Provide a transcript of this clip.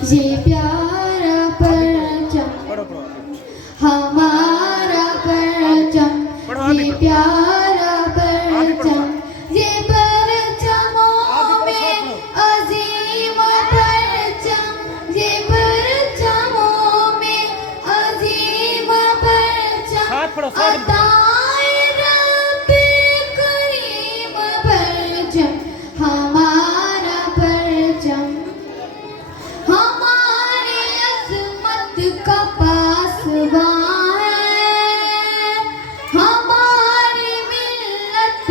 ये प्यारा परचम हमारा परचम, ये प्यारा परचम, ये परचमों में अजीम परचम, ये परचमों में अजीम परचम, अताए रब्बे करीम परचम, हमारा परचम, हमारी अज़मत का पासबान है, हमारी मिल्लत